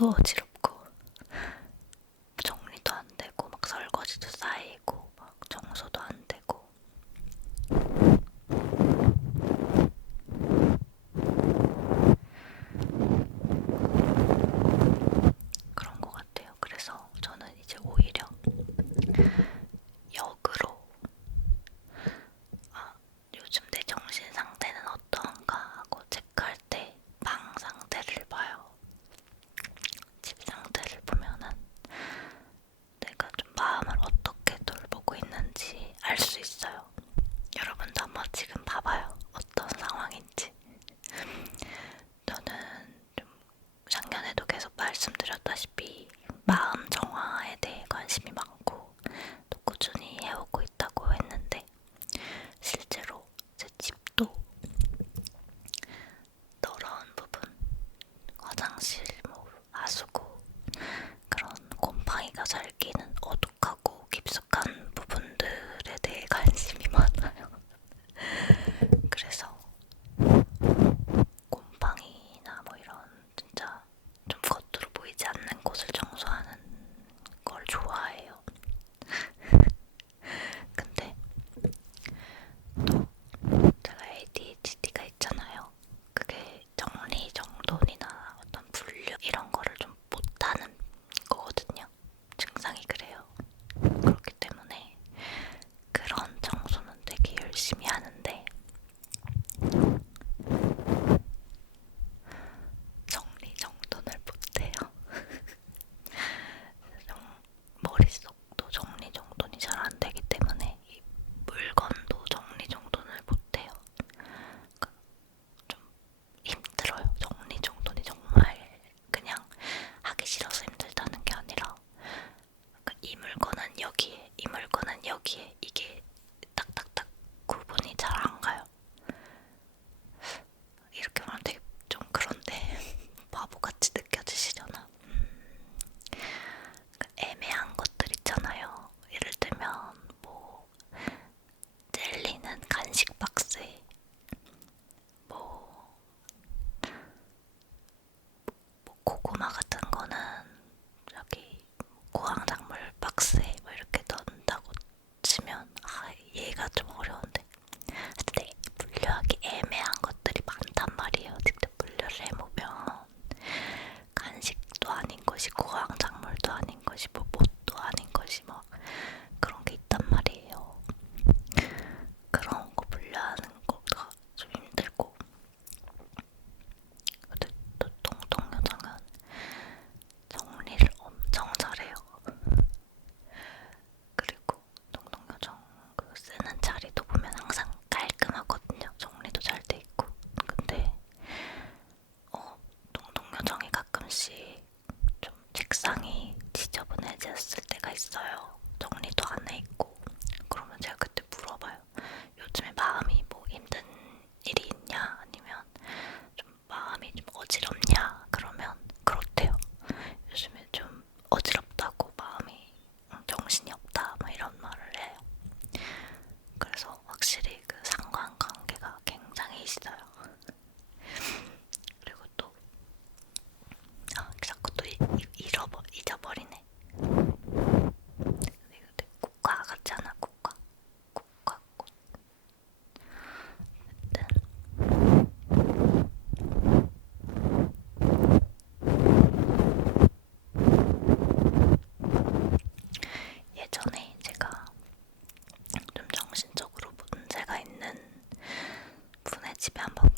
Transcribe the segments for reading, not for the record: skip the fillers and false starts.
하기도 어지럽고 정리도 안 되고 막 설거지도 쌓이고 막 청소도 안 되고 그런 것 같아요. 그래서 저는 이제 오히려 역으로 요즘 내 정신 상태는 어떤가 하고 체크할 때 방 상태를 봐요. 집 상태를 보면은 내가 좀 마음을 어떻게 돌보고 있는지 알 수 있어요. 여러분도 한번 지금 봐봐요. 어떤 상황인지. 저는 좀 작년에도 계속 말씀드렸다시피 마음 정화에 대해 관심이 많고 또 꾸준히 해오고 있다고 했는데 실제로 제 집도 더러운 부분, 화장실, 하수구 그런 곰팡이가 잘 끼는 어둑하고 깊숙한 부분들에 대해 관심이 많아요. 그래서 곰팡이나 이런 진짜 좀 겉으로 보이지 않는 곳을 청소하는 걸 좋아해요. 근데 또 제가 ADHD가 있잖아요. 그게 정리정돈이나 어떤 분류 이런 거를 좀 못하는 거거든요. 증상이 그래요. 그렇기 때문에 그런 청소는 되게 열심히 하는데 정리정돈을 못해요. 머릿속도 정리정돈이 잘 안 되기 때문에 이 물건도 정리정돈을 못해요. 그러니까 좀 힘들어요. 정리정돈이 정말 그냥 하기 싫어서 힘들다는 게 아니라 그러니까 이 물건은 여기에, 이 물건은 여기에 이게 딱딱딱 구분이 잘 안 가요. 이렇게 말하면 되게 좀 그런데 바보같이 느껴지시려나? 그러니까 애매한 것들 있잖아요. 예를 들면 젤리는 간식 박스에 뭐 고구마 같은 거는 여기 고황작물 박스에 이렇게 넣는다고 치면 얘가 좀 어려운데 되게 분류하기 애매한 것들이 많단 말이에요. 직접 분류를 해보면 간식도 아닌 것이 고황작물도 아닌 것이 뭣도 아닌 것이 그런 게 있단 말이에요. 그런 거 분류하는 거가 좀 힘들고 근데 또 똥똥 여장은 정리를 엄청 잘해요. 그리고 똥똥 여장 쓰는 자리도 보면 항상 깔끔하거든요. 정리도 잘 돼 있고. 근데 똥똥 여장이 가끔씩 좀 책상이 지저분해졌을 때가 있어요. 정리도 안 해 있고. 그러면 제가 그때 물어봐요. 요즘에 마음이 힘든 일이 있냐? 아니면 좀 마음이 좀 어지럽냐? 그러면 그렇대요. 요즘에 좀 어지럽다고 마음이 정신이 없다 이런 말을 해요. 그래서 확실히 그 상관관계가 굉장히 있어요. 그리고 또 자꾸 또 잊어버리네. 이거 되게 국화 같지 않아? 국화꽃. 예전에 제가 좀 정신적으로 문제가 있는 분의 집에 한번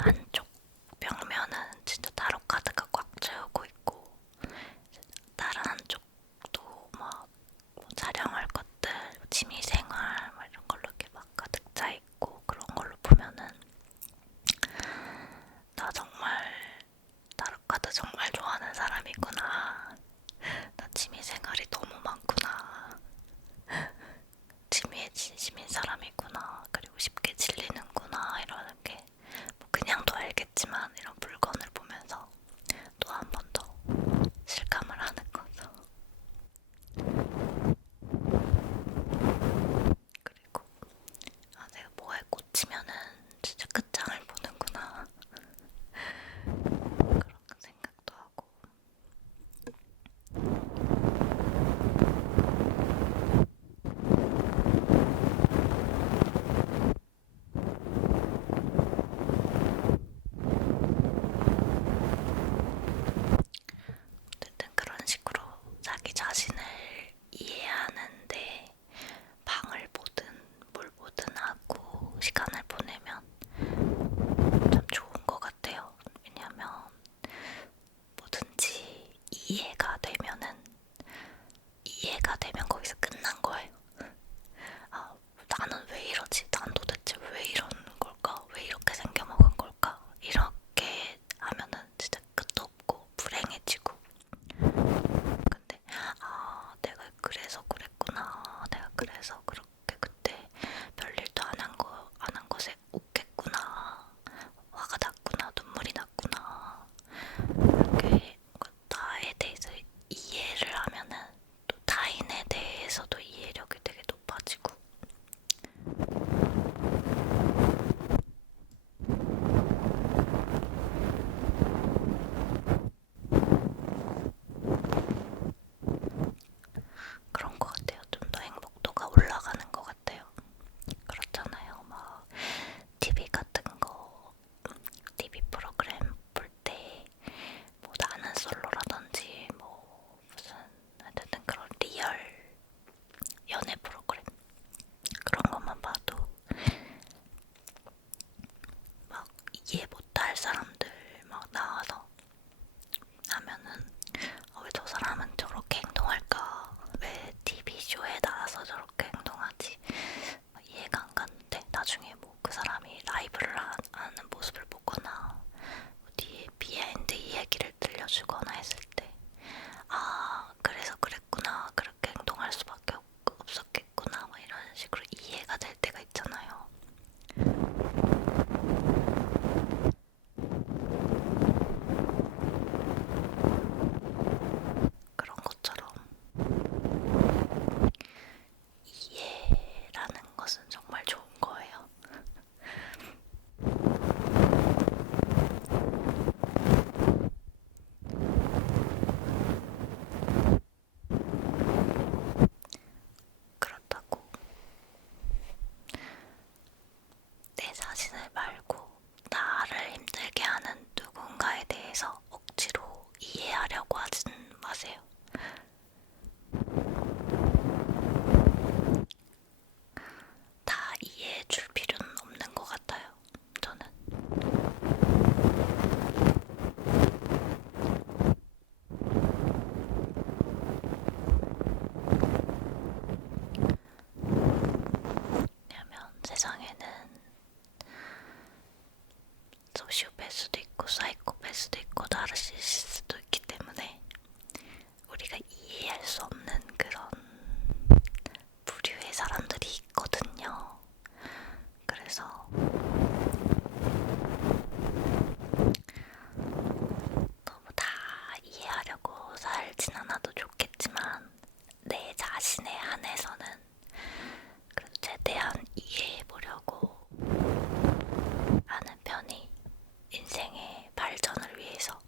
한쪽 벽면은 진짜 타로 카드가 꽉 채우고 있고 다른 한쪽도 뭐 촬영할 것들, 취미생활 이런 걸로 이렇게 막 가득 차 있고 그런 걸로 보면은 나 정말 타로 카드 정말 좋아하는 사람이구나. 나 취미생활이 너무 많구나. 취미에 진심인 사람이구나. 그리고 쉽게 질리는구나. 이러는 게뭐 그냥도 알겠지만 이런 물건을 보면서 또 한 번 더 실감을 하는 거죠. 그리고 내가 뭐에 꽂히면은 진짜 끝장을 보는구나. 그런 생각도 하고. 어쨌든 그런 식으로 자기 자신을 이해하는데 방을 보든 뭘 보든 하고 시간을 보내면 참 좋은 것 같아요. 왜냐면 뭐든지 이해가 되면 거기서 끝난 거예요. 아, 나는 왜 이러지? 난 도대체 왜 이러는 걸까? 왜 이렇게 생겨먹은 걸까? 이렇게 하면은 진짜 끝도 없고 불행해지고. 근데 내가 그래서 그랬구나. 내가 그래서 그렇게 그때 별일도 안 한 것에 웃겠구나. 화가 났구나. 눈물이 났구나. 이렇게 나에 대해서 이해를 하면은 또 타인에 대해서도 이해력이 되게 높아지고. 그런 것 같아요. 좀 더 행복도가 올라가는 것 같아요. 그렇잖아요. 막 TV 같은 거, TV 프로그램 볼 때 뭐 나는 솔로라든지 뭐 무슨 어쨌든 그런 리얼 연애 프로그램 그런 것만 봐도 막 이해 못할 사람들 막 나와서 하면은 왜 저 사람은 저렇게 행동할까? 왜 TV쇼에 나와서 저렇게 행동하지? 이해가 안 가는데 나중에 뭐 그 사람이 라이브를 하는 모습을 보거나 뭐 뒤에 비하인드 이야기를 들려주거나 했을 때 그래서 그랬구나. 그렇게 행동할 수밖에 없었겠구나. 막 이런 식으로 이해가 될 때가 있잖아요. 그런 것처럼 이해라는 것은 정말 좋은 거예요. 그렇다고 내 자신을 말고 나를 힘들게 하는 누군가에 대해서 억지로 이해하려고 하진 마세요. 다 이해해 줄 필요는 없는 것 같아요. 저는. 왜냐면 세상에는 소시오패스도 있고 사이코패스도 있고 나르시시스도 있기 때문에 우리가 이해할 수 없는 그런 부류의 사람들이 있거든요. 그래서 너무 다 이해하려고 살진 않아도 좋겠지만 내 자신에 한해서는 그래도 최대한 이해해보려고 하는 편이 인생의 발전을 위해서.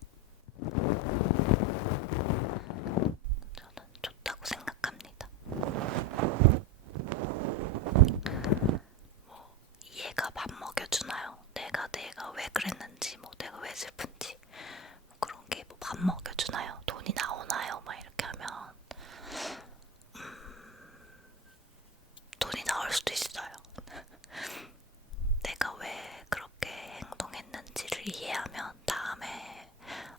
그거를 이해하면 다음에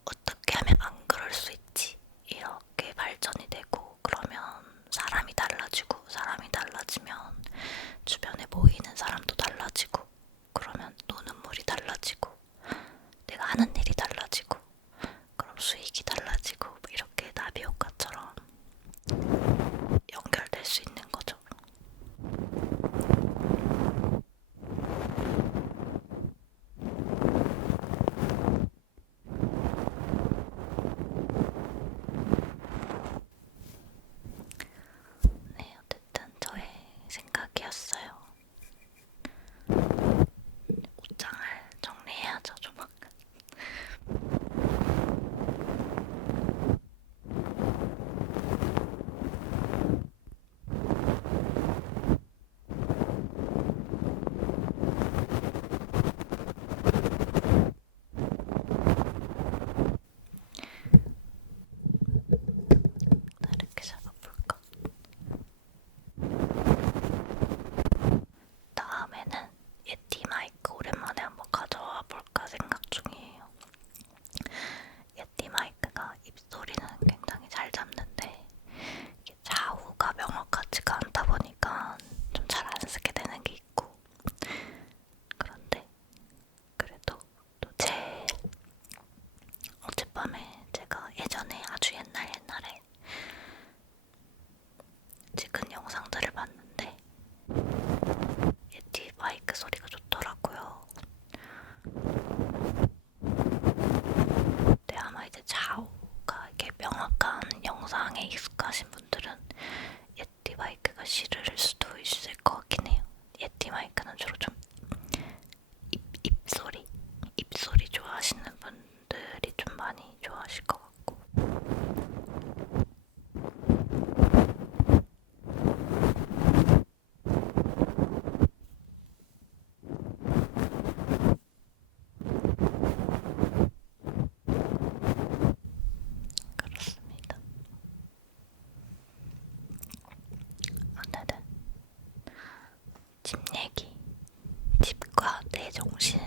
어떻게 하면 안 그럴 수 있지 이렇게 발전이 되고, 그러면 사람이 달라지고, 사람이 달라지면 주변에 보이는 사람도 달라지고, 그러면 노는 물이 달라지고, 내가 하는 일이 달라지고, 그럼 수익이 달라지고, 뭐 이렇게 나비 효과처럼 연결될 수 있는 거죠. 네, 어쨌든 저의 생각이었어요. 옷장을 정리해야죠, 조만간. 다르게 잡아볼까? 다음에는 예티 마이크 오랜만에 한번 가져와 볼까 생각 중이에요. 예티 마이크가 입소리는 굉장히 잘 잡는데 이게 좌우가 명확하지가 않다 보니까 좀 잘 안 쓰게 되는 게 있고, 그런데 그래도 또 제 어젯밤에 제가 예전에 아주 옛날에 찍은 영상들을 봤는데 예티 마이크 소리가 좋더라고요. 근데 아마 이제 좌우가 이렇게 명확한 영상에 익숙하신 분들은 예티 마이크가 싫을 수도 있을 것 같긴 해요. 예티 마이크는 주로 좀 입소리 좋아하시는 분들이 좀 많이 좋아하실 것 같고. 그렇습니다. 오늘은 집 얘기, 집과 내 정신을